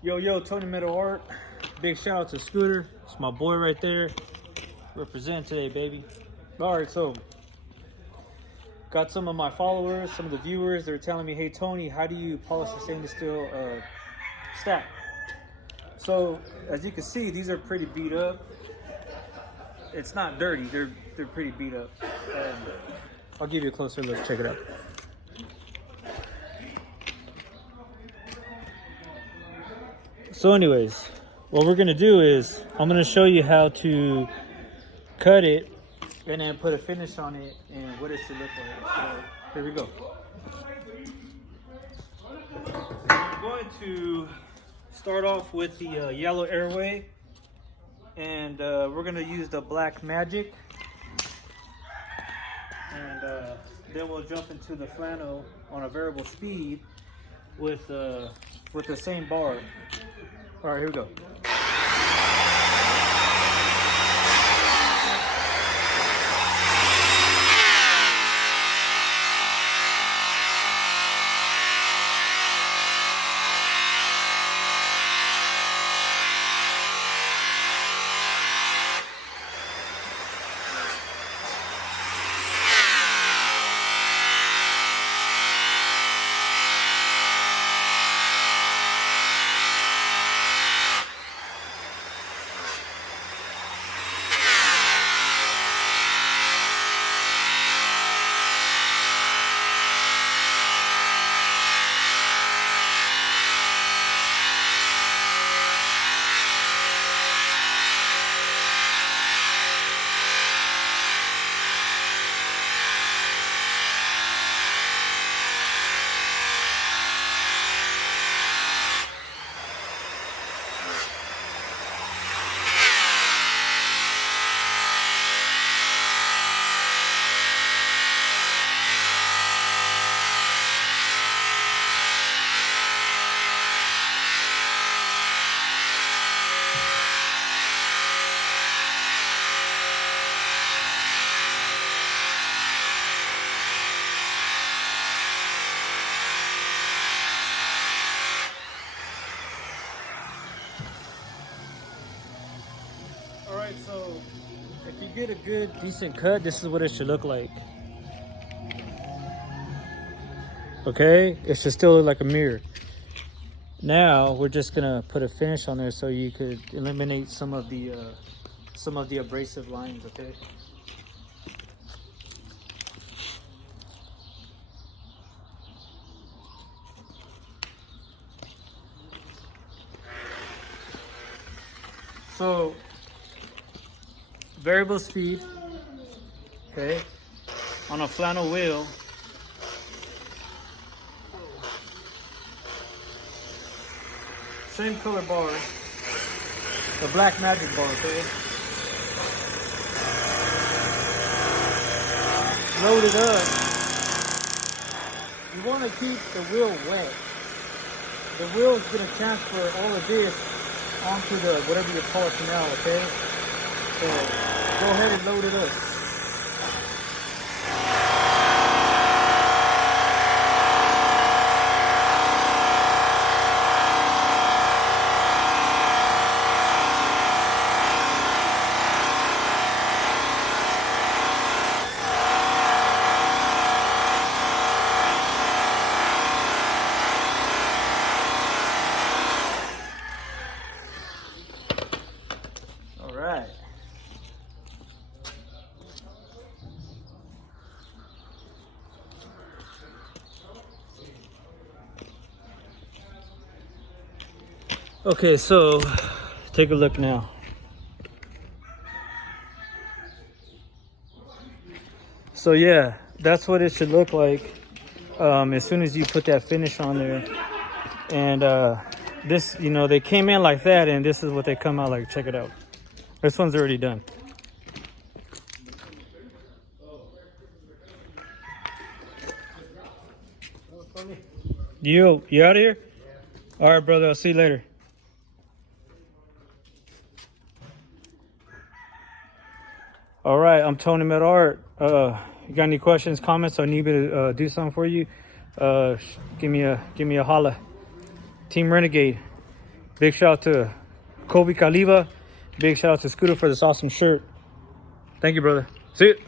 Yo, Tony Metal Art. Big shout out to Scooter. It's my boy right there. Represent today, baby. Alright, so got some of my followers, some of the viewers, they're telling me, hey Tony, how do you polish a stainless steel stack? So as you can see, these are pretty beat up. It's not dirty, they're pretty beat up. And I'll give you a closer look, check it out. So anyways, what we're gonna do is I'm gonna show you how to cut it and then put a finish on it and what it should look like. So here we go. I'm going to start off with the yellow airway, and we're gonna use the black magic, and then we'll jump into the flannel on a variable speed with the same bar. All right, here we go. Alright, so if you get a good, decent cut, this is what it should look like. Okay, it should still look like a mirror. Now we're just gonna put a finish on there so you could eliminate some of the abrasive lines. Okay. So variable speed, okay, on a flannel wheel. Same color bar, the black magic bar, okay? Load it up. You want to keep the wheel wet. The wheel is going to transfer all of this onto the whatever you're polishing now, okay? So go ahead and load it up. All right. Okay, so take a look now. So yeah, that's what it should look like as soon as you put that finish on there. And this, you know, they came in like that, and this is what they come out like. Check it out. This one's already done. You out of here? Yeah. All right, brother. I'll see you later. All right, I'm Tony Metal Art. You got any questions, comments, or need me to do something for you? Give me a holla. Team Renegade. Big shout out to Kobe Kaliva. Big shout out to Scooter for this awesome shirt. Thank you, brother. See you.